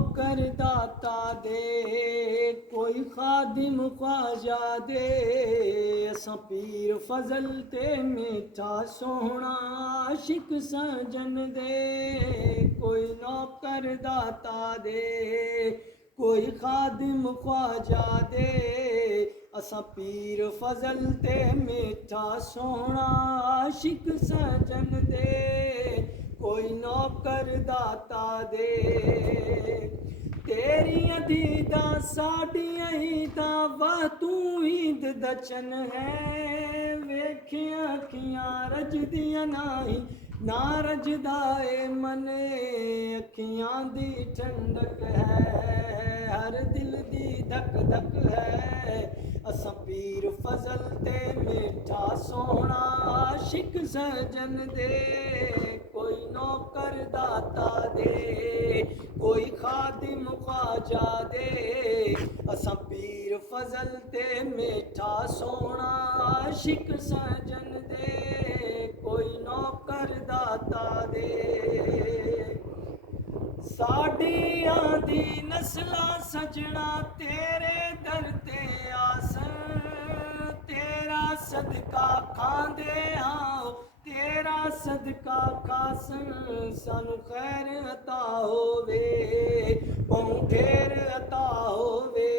नौकर दाता दे, कोई खादिम ख्वाजा दे। असां पीर फजल ते मीठा सोहना आशिक सजन दे, कोई नौकर दाता दे, कोई खादिम ख्वाजा दे। असां पीर फजल ते मीठा सोहना आशिक सजन दे, कोई नौकर दाता दे। तेरियां दीदा साडियां ईदां वाह तू ईद दचन है। वेखियां अखियां रजदियां नाही ना रजदा ए मन, अखियां दी ठंडक है हर दिल दी धक धक है। असां पीर फजल ते मीठा सोहना आशिक सजन दे, कोई नौकर दाता दे, कोई खादिम ख्वाजा दे। असां पीर फजल ते मीठा सोहना आशिक सजन दे, कोई नौकर दाता दे। साडियां दी नस्लां सजना तेरे दर ते आसन, तेरा सदका खांदे आओ, तेरा सदका खासन। सानू खैर अता होवे बहु ढेर अता होवे,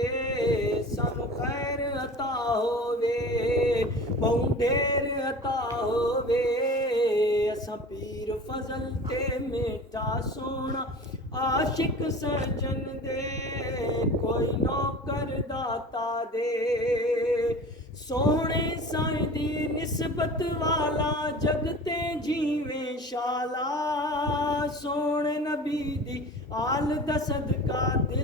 सानू खैर अता होवे बहु ढेर अता होवे। असां पीर फजल ते मीठा सोहना आशिक सजन दे, कोई नौकर दाता दे। सोहने साईं दी निस्बत वाला जग ते जीवे शाला, सोहने नबी दी आल दा सदका दिल